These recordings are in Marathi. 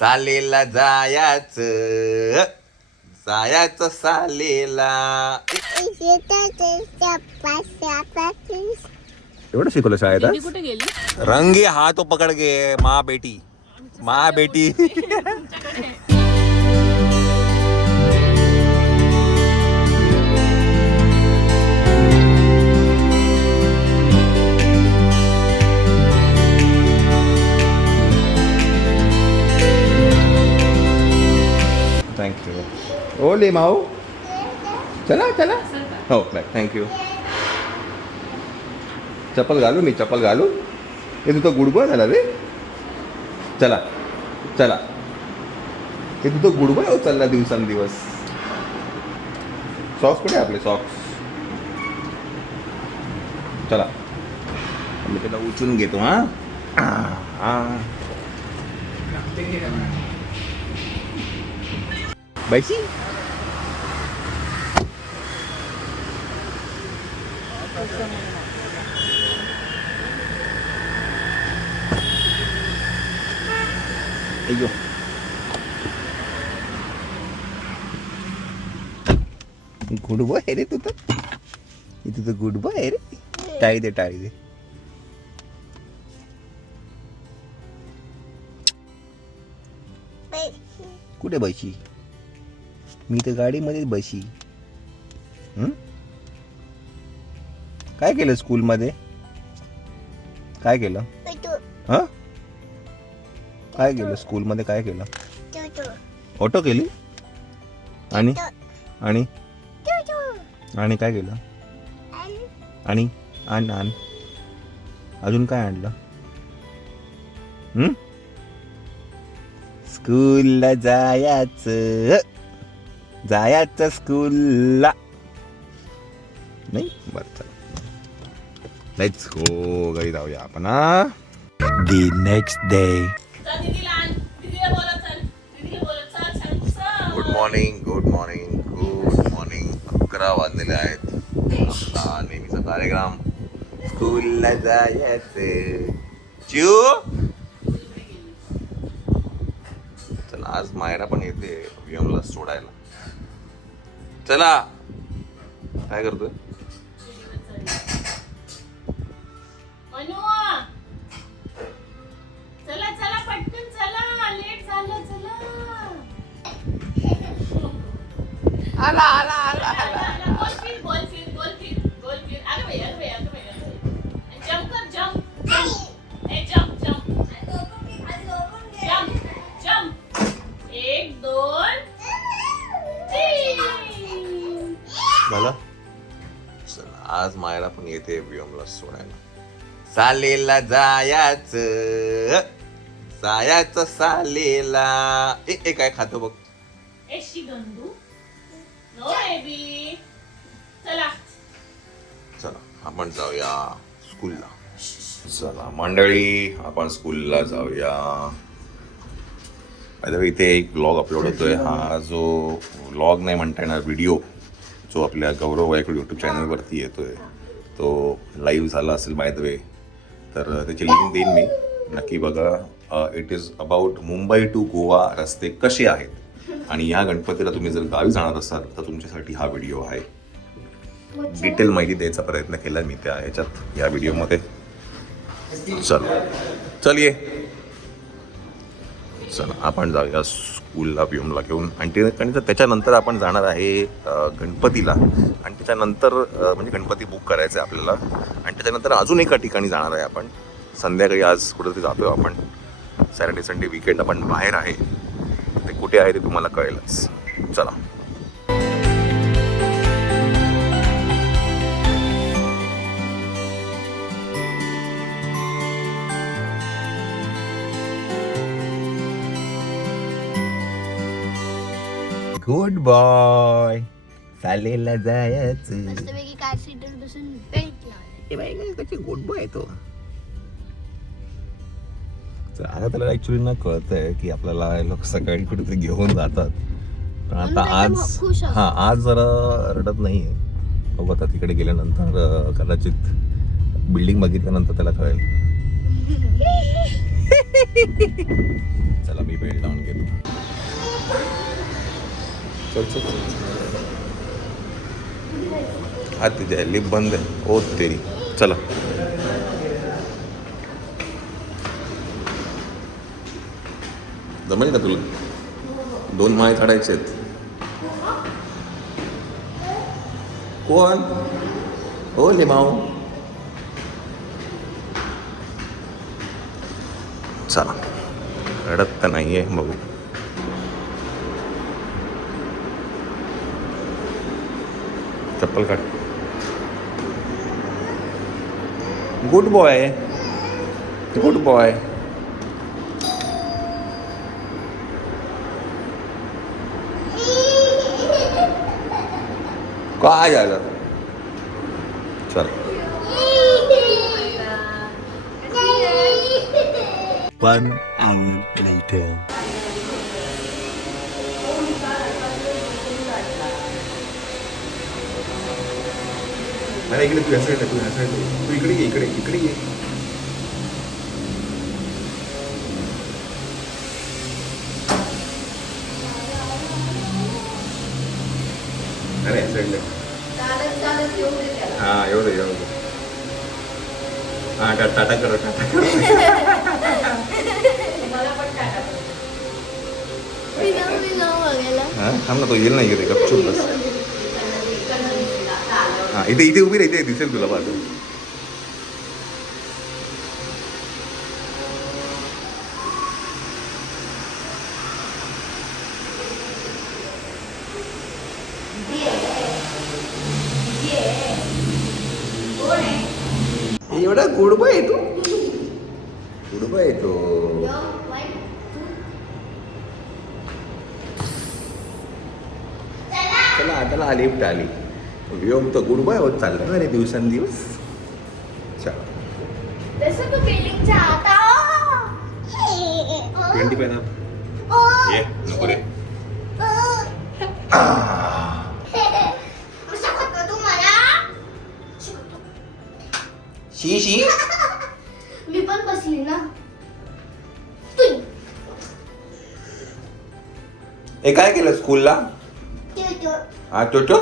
सालेला जायचं जायचं सालेला. एवढं शिकवलं शाळेत आज? कुठे गेली? रंगी हाथ पकड़ गे माँ बेटी माँ बेटी. थँक्यू. ओले माऊ चला चला. हो बाय. थँक्यू. चप्पल घालू मी चप्पल घालू. हे तुझं गुडबॉय झाला रे. चला चला. हे तुझं गुडबॉय हो चालला दिवसांदिवस. सॉक्स कुठे आपले सॉक्स? चला मी त्याला उचलून घेतो. बैसी अय्यो. गुड बॉय आहे रे तू तर. तू तर गुड बॉय आहे रे. टाळी दे टाळी दे. कुठे बशी? मी तर गाडीमध्येच बशी. काय केलं स्कूलमध्ये? काय केलं? हा काय केलं स्कूलमध्ये? काय केलं? ऑटो केली. आणि आणि आणि काय केलं? आणि आण अजून काय आणलं? स्कूलला जायचं जायचं स्कूलला नाही. बरं चला लेट्स गो. घरी जाऊया आपण. दी next day. Good morning good morning good morning. 11 वाजलेले आहेत. आपला नेहमीचा कार्यक्रम स्कूलला जायचं. चिऊ चला आज मायरा पण येते वियमला सोडायला. चला काय करतोय? चला चला पटकन चला. लेट झालं. चला. आला आला आला आला. गोल फिर गोल फिर गोल फिर गोल फिर. अगं बाई अगं बाई अगं बाई. जंप कर जंप. ए जंप जंप जंप जंप. 1 2 3. मला चला आज मायरा पण येते वियमला सोडायला. सालेला जायचं जायचं सालेला. ए काय खातो बघ. ए शिगंदू. No baby. चला चला आपण जाऊया स्कूलला. चला मंडळी आपण स्कूलला जाऊया. आता इथे एक व्लॉग अपलोड होतोय. हा जो व्लॉग नाही म्हणता येणार व्हिडिओ जो आपल्या गौरव वायकड यूट्यूब चॅनलवरती येतोय तो लाईव्ह झाला असेल बाय द वे. तर त्याची लिंक देईन मी. नक्की बघा. It is about Mumbai to Goa रस्ते कसे आहेत. आणि या गणपतीला तुम्ही जर गावी जाणार असाल तर तुमच्यासाठी हा व्हिडिओ आहे. डिटेल माहिती द्यायचा प्रयत्न केला मी त्या ह्याच्यात या व्हिडिओमध्ये. चलिये चला आपण जाऊया स्कूलला वियमला घेऊन. आणि त्याच्यानंतर आपण जाणार आहे गणपतीला. आणि त्याच्यानंतर म्हणजे गणपती बुक करायचं आहे आपल्याला. आणि त्याच्यानंतर अजून एका ठिकाणी जाणार आहे आपण संध्याकाळी. आज कुठेतरी जातोय आपण. सॅटर्डे संडे वीकेंड आपण बाहेर आहे. ते कुठे आहे ते तुम्हाला कळेलच. चला गुड बॉय. सालेला जायचं. मस्तपैकी कार सीटवर बसून बेल्ट लावले. त्याची गुड बॉय तो. आता त्याला ऍक्च्युली ना कळतंय की आपल्याला लोक सकाळी कुठेतरी घेऊन जातात. पण आता आज आज जरा रडत नाहीये. बघू आता तिकडे गेल्यानंतर कदाचित बिल्डिंग बघितल्यानंतर त्याला कळेल. चला मी बेल्ट लावून घेतो. हा तिथे आहे, लिफ्ट बंद आहे. ओ तेरी, चला. जमेल का तुला? 2 माळे काढायचे आहेत. कोण? हो लिमाऊ. चला, रडत तर नाहीये, बघू. चप्पल काढ. Good boy, good boy. काय झालं? चल. 1 hour later. अरे इकडे तू ह्या साईडला, तू इकडे ये, इकडे ये. अरे ह्या साईडला. हा येऊ दे. हा टाटा करो. हा थांब ना, तो येईल नाही येते गपचूप बस. हा इथे उभी राहते, दिसेल तुला बाजू. एवढा गुडबा येतो, गुडबा येतो. चला लिफ्ट आली. व्योम तर गुडबाय होत चालला ना रे दिवसेंदिवस. चला. भेंडी पाहिजे ये, नको रे. शी मी पण बसली ना. हे काय केलं स्कूलला? हा टोटो,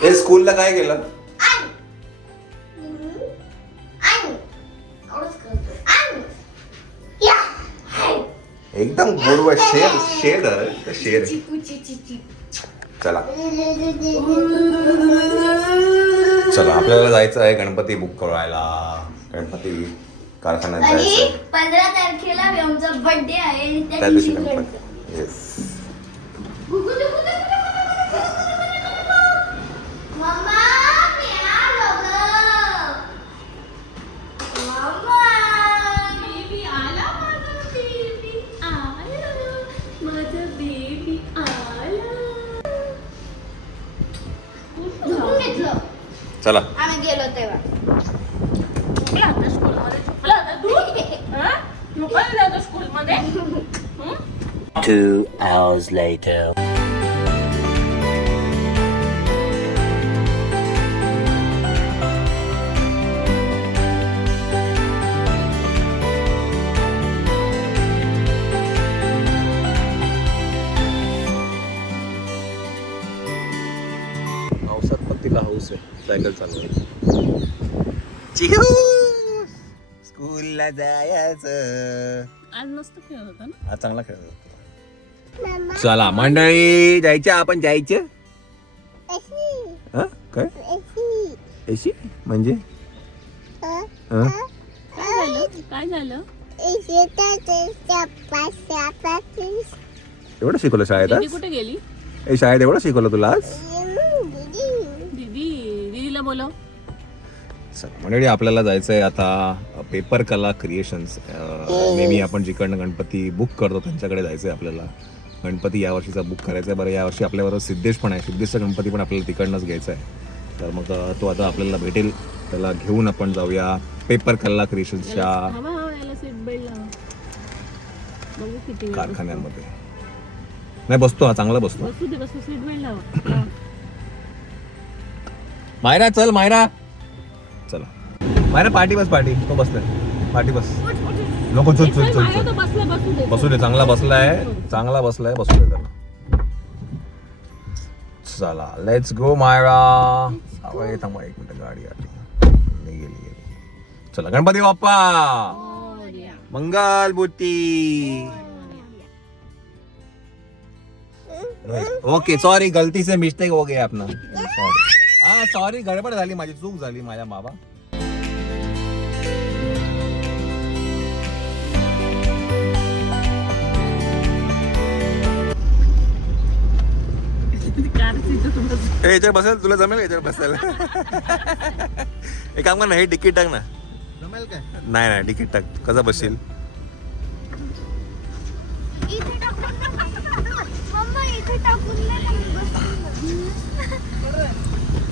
हे स्कूलला काय केलं? एकदम गुडवा. शेर चला आपल्याला जायचं आहे गणपती बुक करायला. गणपती कारखान्यात जायचं. 15 तारखेला आमचा बर्थडे आहे, त्या दिवशी गणपती. येस. चला आम्ही गेलो तेव्हा. झोपला होता स्कूलमध्ये, झोपला होता तू? झोपायला जातो स्कूलमध्ये? 2 hours later. पावसात पण तिला हाऊस आहे, सायकल चालवायची. स्कूलला जायचं. आज मस्त खेळत होता ना. आज चांगला खेळ होता. चला मंडळी जायचं, आपण जायचं. काय एसी म्हणजे? काय झालं? एवढं शिकवलं शाळेत आज? कुठे गेली? शाळेत एवढं शिकवलं तुला आज? दीदीला बोलव. मंडळी आपल्याला जायचं आहे आता पेपर कला क्रिएशन्स. नेहमी आपण जिकडनं गणपती बुक करतो त्यांच्याकडे जायचं आहे आपल्याला. गणपती यावर्षीचा बुक करायचा आहे. बरं यावर्षी आपल्याबरोबर सिद्धेश पण आहे. सिद्धेशचा गणपती पण आपल्याला तिकडनंच घ्यायचा आहे. तर मग तो आता आपल्याला भेटेल, त्याला घेऊन आपण जाऊया पेपर कला क्रिएशन्सच्या कारखान्यांमध्ये. नाही बसतो हा, चांगला बसतो. सीट बेल्ट लावा. मायरा चल, मायरा चला. मायरा पाठी बस, पाठी तो बसलाय. पाठी बस. नको चल चल चल चल. बसू दे, चांगला बसलाय, बसू दे त्याला. चला लेट्स गो मायरा. थांबा एक मिनिट, गाडी आली नाही, गेली. चला गणपती बाप्पा मंगल बुद्धी. ओके सॉरी, गलती से मिस्टेक हो गया अपना. सॉरी, हा सॉरी, गडबड झाली, माझी चूक झाली माझ्या बाबा. याच्यावर बसेल, तुला जमेल याच्यावर बसायला? एक काम कर ना, हे तिकीट टाक ना. जमेल काय? नाही नाही, तिकीट टाक. कसं बसशील? इथे टाकून मम्मा, इथे टाकून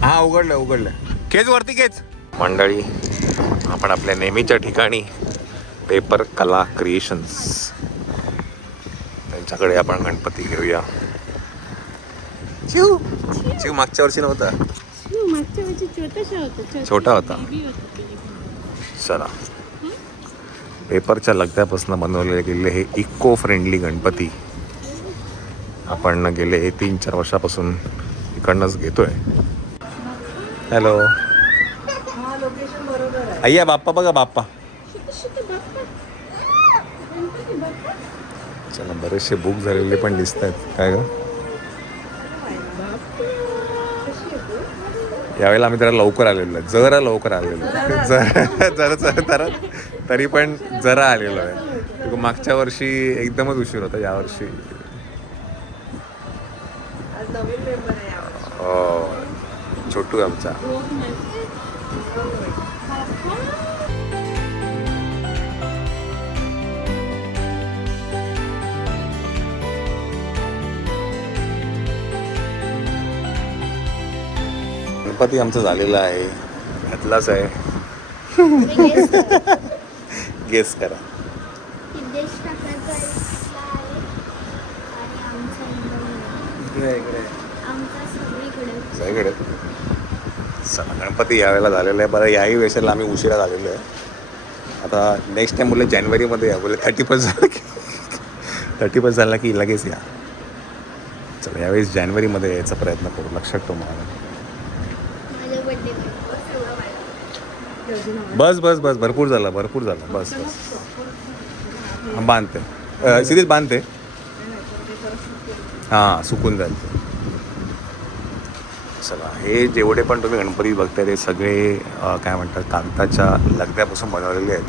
हा उघडलं. खेच वरती खेच. मंडळी, आपण आपल्या नेहमीच्या ठिकाणी पेपर कला क्रिएशन्स त्यांच्याकडे आपण गणपती घेऊया. चिव मागच्या वर्षी नव्हता, मागच्या वर्षी छोटा होता. चला, पेपरच्या लगद्यापासून बनवले गेले हे इको फ्रेंडली गणपती आपण गेले 3-4 वर्षापासून इकडनंच घेतोय. हॅलो अय्या, बाप्पा बघा, बाप्पा. चला, बरेचसे बुक झालेले पण दिसत आहेत. काय ग, यावेळेला आम्ही जरा लवकर आलेलो आहे, जरा लवकर आलेलो आहे. जरा तरी पण जरा आलेलो आहे. मागच्या वर्षी एकदमच उशीर होता, यावर्षी छोटू आमचा. गणपती आमचं झालेला आहे, घातलाच आहे. गेस करा. सगळीकडे. चला, गणपती यावेळेला झालेला आहे. बरं, याही वेळेला आम्ही उशिरा झालेलो आहे. आता नेक्स्ट टाइम बोलले जानेवारीमध्ये या, बोलले 31 झाला की लगेच या. चला, यावेळेस जानेवारीमध्ये यायचा प्रयत्न करू, लक्षात ठेवू मला. बस भरपूर झाला बस. बांधते, सिरीज बांधते. हां, सुकून जाईल. चला, हे जेवढे पण तुम्ही गणपती बघताय ते सगळे काय म्हणतात, कागदाच्या लगद्यापासून बनवलेले आहेत.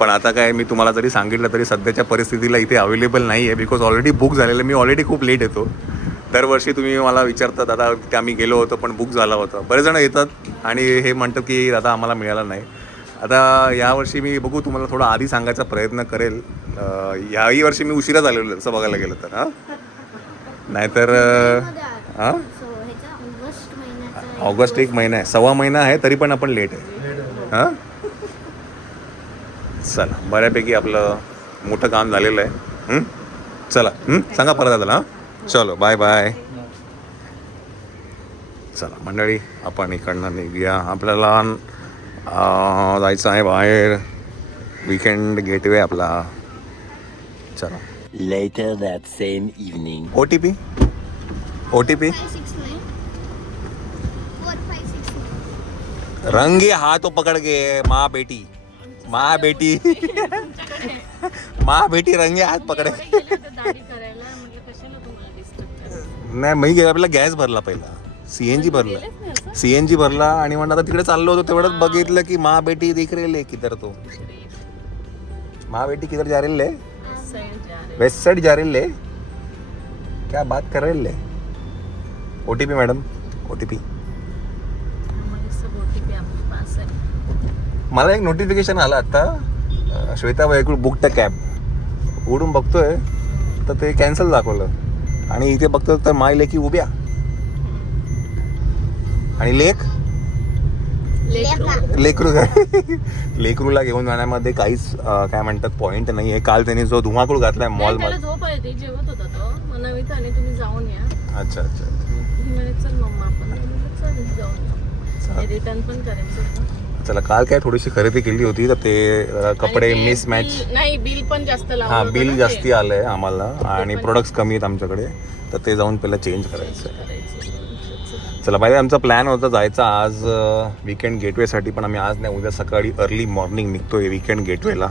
पण आता काय, मी तुम्हाला जरी सांगितलं तरी सध्याच्या परिस्थितीला इथे अवेलेबल नाही आहे, बिकॉज ऑलरेडी बुक झालेलं. मी ऑलरेडी खूप लेट येतो. दरवर्षी तुम्ही मला विचारतात, दादा ते आम्ही गेलो होतो पण बुक झाला होता. बरेच जण येतात आणि हे म्हणतात की दादा आम्हाला मिळाला नाही. आता यावर्षी मी बघू, तुम्हाला थोडा आधी सांगायचा प्रयत्न करेल. याही वर्षी मी उशिरा झालेलो तसं बघायला गेलं तर. हां, नाहीतर हां, ऑगस्ट 1 महिना आहे, 1.25 महिना आहे, तरी पण आपण लेट आहे. हां, चला, बऱ्यापैकी आपलं मोठं काम झालेलं आहे. चला, सांगा परत दादाला. हां, चलो बाय बाय. चला मंडळी, आपण इकडनं निघूया. आपल्याला जायचं आहे बाहेर, वीकेंड गेटवे आपला. चला. Later that same evening. OTP रंगी हाथों पकड़ के माँ बेटी रंगे हात पकडे. नाही, मी आपला गॅस भरला पहिला, सीएनजी भरला आणि म्हणलं आता तिकडे चाललो होतो तेवढंच बघितलं की माँ बेटी दिख रही है किधर. तो माँ बेटी किधर जा रही है? वेस्ट साइड जा रही है. क्या बात कर रहे है? OTP madam, OTP. मला एक नोटिफिकेशन आला आता, श्वेता वायकुळ बुक द कॅब. उडून बघतोय तर ते कॅन्सल दाखवलं आणि इथे बघतो तर माय लेकी उभ्या आणि लेकरूला घेऊन जाण्यामध्ये काहीच काय म्हणतात पॉइंट नाही आहे. काल त्यांनी जो धुमाकूळ घातलाय मॉल मध्ये. झोप आहे, जेवत होता तो मनवित आणि तुम्ही जाऊन या. अच्छा. चल मम्मा, आपण जाऊन रिटर्न पण करायचं. चला, काल काय थोडीशी खरेदी केली होती तर ते कपडे मिसमॅच नाही, बिल पण जास्त लावलं. हां, बिल जास्ती आलंय आम्हाला आणि प्रोडक्ट्स कमी आहेत आमच्याकडे, तर ते जाऊन पहिला चेंज करायचं. चला बाय, आमचा प्लॅन होता जायचा आज वीकेंड गेटवेसाठी, पण आम्ही आज नाही, उद्या सकाळी अर्ली मॉर्निंग निघतोय वीकेंड गेटवेला.